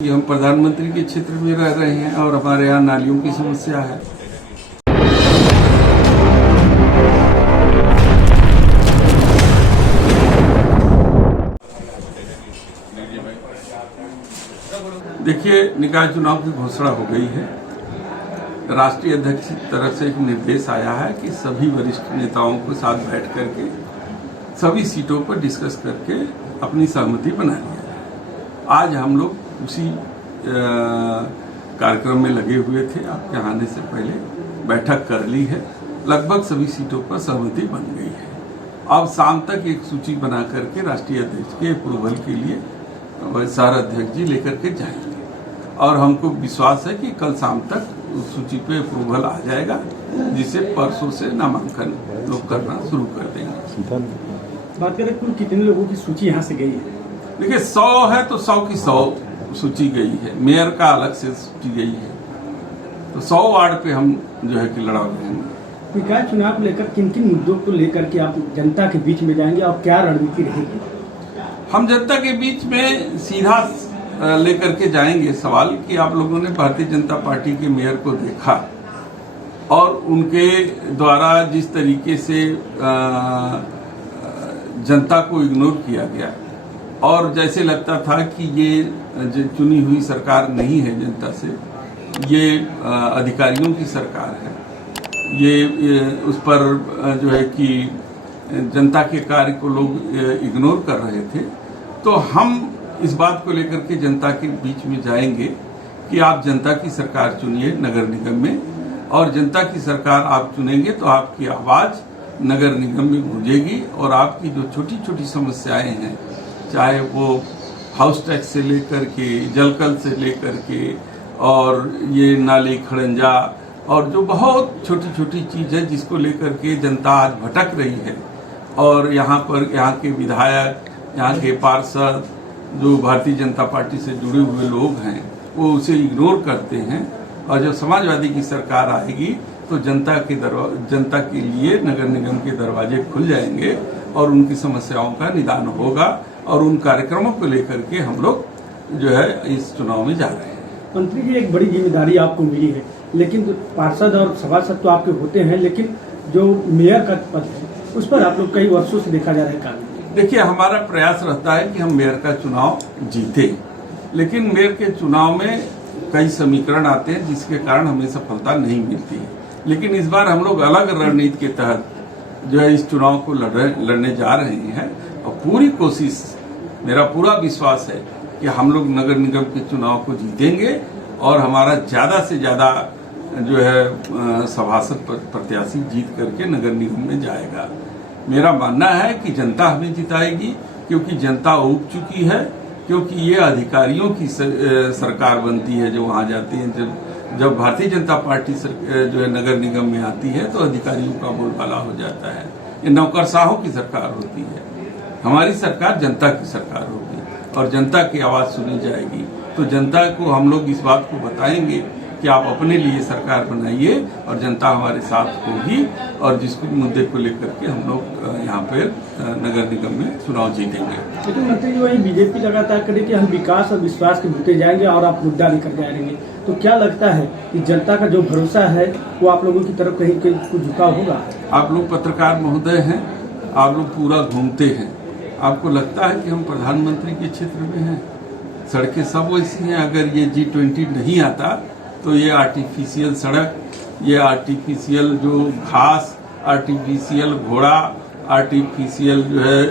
हम प्रधानमंत्री के क्षेत्र में रह रहे हैं और हमारे यहाँ नालियों की समस्या है। देखिए, निकाय चुनाव की घोषणा हो गई है। राष्ट्रीय अध्यक्ष की तरफ से एक निर्देश आया है कि सभी वरिष्ठ नेताओं को साथ बैठ करके सभी सीटों पर डिस्कस करके अपनी सहमति बना लिया है। आज हम लोग उसी कार्यक्रम में लगे हुए थे। आपके आने से पहले बैठक कर ली है। लगभग सभी सीटों पर सहमति बन गई है। अब शाम तक एक सूची बना करके राष्ट्रीय अध्यक्ष के अप्रूवल के लिए शहर अध्यक्ष जी लेकर के जाएंगे और हमको विश्वास है कि कल शाम तक उस सूची पे अप्रूवल आ जाएगा, जिसे परसों से नामांकन लोग करना शुरू कर देंगे। बात करें कुल कितने लोगों की सूची यहाँ से गई है? देखिए, 100 है तो 100 की 100 सूची गई है। मेयर का अलग से सूची गई है, तो 100 वार्ड पे हम जो है कि लड़ा रहेंगे। निकाय चुनाव को लेकर किन किन मुद्दों को लेकर के आप जनता के बीच में जाएंगे और क्या रणनीति रहेगी? हम जनता के बीच में सीधा लेकर के जाएंगे सवाल कि आप लोगों ने भारतीय जनता पार्टी के मेयर को देखा और उनके द्वारा जिस तरीके से जनता को इग्नोर किया गया और जैसे लगता था कि ये चुनी हुई सरकार नहीं है जनता से, ये अधिकारियों की सरकार है, ये उस पर जो है कि जनता के कार्य को लोग इग्नोर कर रहे थे। तो हम इस बात को लेकर के जनता के बीच में जाएंगे कि आप जनता की सरकार चुनिए नगर निगम में, और जनता की सरकार आप चुनेंगे तो आपकी आवाज़ नगर निगम में गूंजेगी और आपकी जो छोटी छोटी समस्याएं हैं, चाहे वो हाउस टैक्स से लेकर के जलकल से लेकर के और ये नाली खड़ंजा और जो बहुत छोटी छोटी चीज़ है जिसको लेकर के जनता आज भटक रही है, और यहाँ के विधायक, यहाँ के पार्षद जो भारतीय जनता पार्टी से जुड़े हुए लोग हैं वो उसे इग्नोर करते हैं। और जब समाजवादी की सरकार आएगी तो जनता के लिए नगर निगम के दरवाजे खुल जाएंगे और उनकी समस्याओं का निदान होगा, और उन कार्यक्रमों को लेकर के हम लोग जो है इस चुनाव में जा रहे हैं। मंत्री जी, एक बड़ी जिम्मेदारी आपको मिली है, लेकिन पार्षद और सभासद तो आपके होते हैं, लेकिन जो मेयर का पद है उस पर आप लोग कई वर्षों से देखा जा रहा है काम। देखिए, हमारा प्रयास रहता है कि हम मेयर का चुनाव जीते, लेकिन मेयर के चुनाव में कई समीकरण आते हैं जिसके कारण हमें सफलता नहीं मिलती है। लेकिन इस बार हम लोग अलग रणनीति के तहत जो है इस चुनाव को लड़ने जा रहे हैं, और पूरी कोशिश, मेरा पूरा विश्वास है कि हम लोग नगर निगम के चुनाव को जीतेंगे और हमारा ज़्यादा से ज़्यादा जो है सभासद प्रत्याशी जीत करके नगर निगम में जाएगा। मेरा मानना है कि जनता हमें जिताएगी, क्योंकि जनता ऊब चुकी है, क्योंकि ये अधिकारियों की सरकार बनती है जो वहाँ जाती है। जब भारतीय जनता पार्टी जो है नगर निगम में आती है तो अधिकारियों का बोलबाला हो जाता है। ये नौकरशाहों की सरकार होती है। हमारी सरकार जनता की सरकार होगी और जनता की आवाज़ सुनी जाएगी। तो जनता को हम लोग इस बात को बताएंगे कि आप अपने लिए सरकार बनाइए और जनता हमारे साथ होगी, और जिसको मुद्दे को लेकर के हम लोग यहाँ पे नगर निगम में चुनाव जीतेंगे। लेकिन मंत्री जी, वही बीजेपी लगातार करे कि हम विकास और विश्वास के मुद्दे जाएंगे और आप मुद्दा लेकर जाएंगे, तो क्या लगता है कि जनता का जो भरोसा है वो आप लोगों की तरफ कहीं कुछ झुकाव होगा? आप लोग पत्रकार महोदय हैं, आप लोग पूरा घूमते हैं, आपको लगता है कि हम प्रधानमंत्री के क्षेत्र में हैं? सड़कें सब वैसी हैं। अगर ये G20 नहीं आता तो ये आर्टिफिशियल सड़क, ये आर्टिफिशियल जो घास, आर्टिफिशियल घोड़ा, आर्टिफिशियल जो है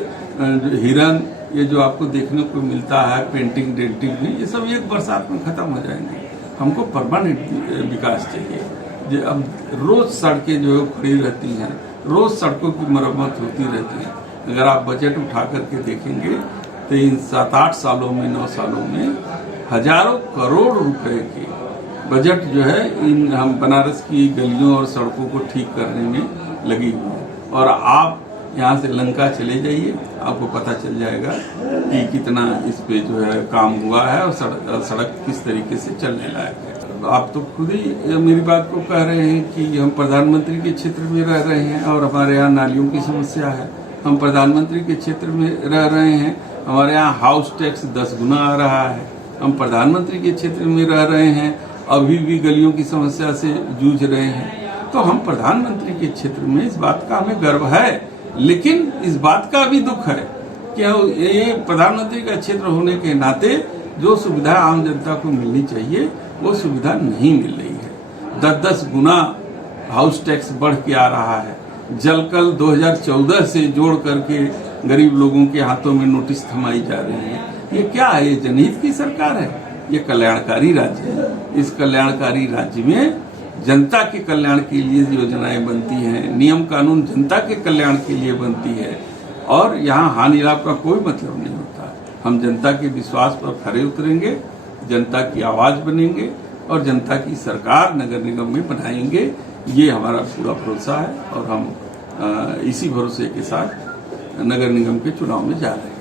हिरन, ये जो आपको देखने को मिलता है पेंटिंग डेंटिंग में, ये सब एक बरसात में खत्म हो जाएंगे। हमको परमानेंट विकास चाहिए। अब रोज सड़कें जो है खड़ी रहती हैं, रोज सड़कों की मरम्मत होती रहती है। अगर आप बजट उठा करके देखेंगे तो इन 7-8 सालों में, 9 सालों में हजारों करोड़ रुपए के बजट जो है इन हम बनारस की गलियों और सड़कों को ठीक करने में लगी हुई है। और आप यहाँ से लंका चले जाइए, आपको पता चल जाएगा कि कितना इस पे जो है काम हुआ है और सड़क किस तरीके से चलने लायक है। आप तो खुद ही मेरी बात को कह रहे हैं कि हम प्रधानमंत्री के क्षेत्र में रह रहे हैं और हमारे यहाँ नालियों की समस्या है। हम प्रधानमंत्री के क्षेत्र में रह रहे हैं, हमारे यहाँ हाउस टैक्स 10 गुना आ रहा है। हम प्रधानमंत्री के क्षेत्र में रह रहे हैं, अभी भी गलियों की समस्या से जूझ रहे हैं, तो हम प्रधानमंत्री के क्षेत्र में इस बात का हमें गर्व है। लेकिन इस बात का भी दुख है कि ये प्रधानमंत्री का क्षेत्र होने के नाते जो सुविधा आम जनता को मिलनी चाहिए वो सुविधा नहीं मिल रही है। 10-10 गुना हाउस टैक्स बढ़ के आ रहा है। जलकल 2014 से जोड़ करके गरीब लोगों के हाथों में नोटिस थमाई जा रही है। ये क्या है? ये जनहित की सरकार है? ये कल्याणकारी राज्य है। इस कल्याणकारी राज्य में जनता के कल्याण के लिए योजनाएं बनती हैं, नियम कानून जनता के कल्याण के लिए बनती है, और यहाँ हानि लाभ का कोई मतलब नहीं होता। हम जनता के विश्वास पर खरे उतरेंगे, जनता की आवाज बनेंगे और जनता की सरकार नगर निगम में बनाएंगे। ये हमारा पूरा भरोसा है और हम इसी भरोसे के साथ नगर निगम के चुनाव में जा रहे हैं।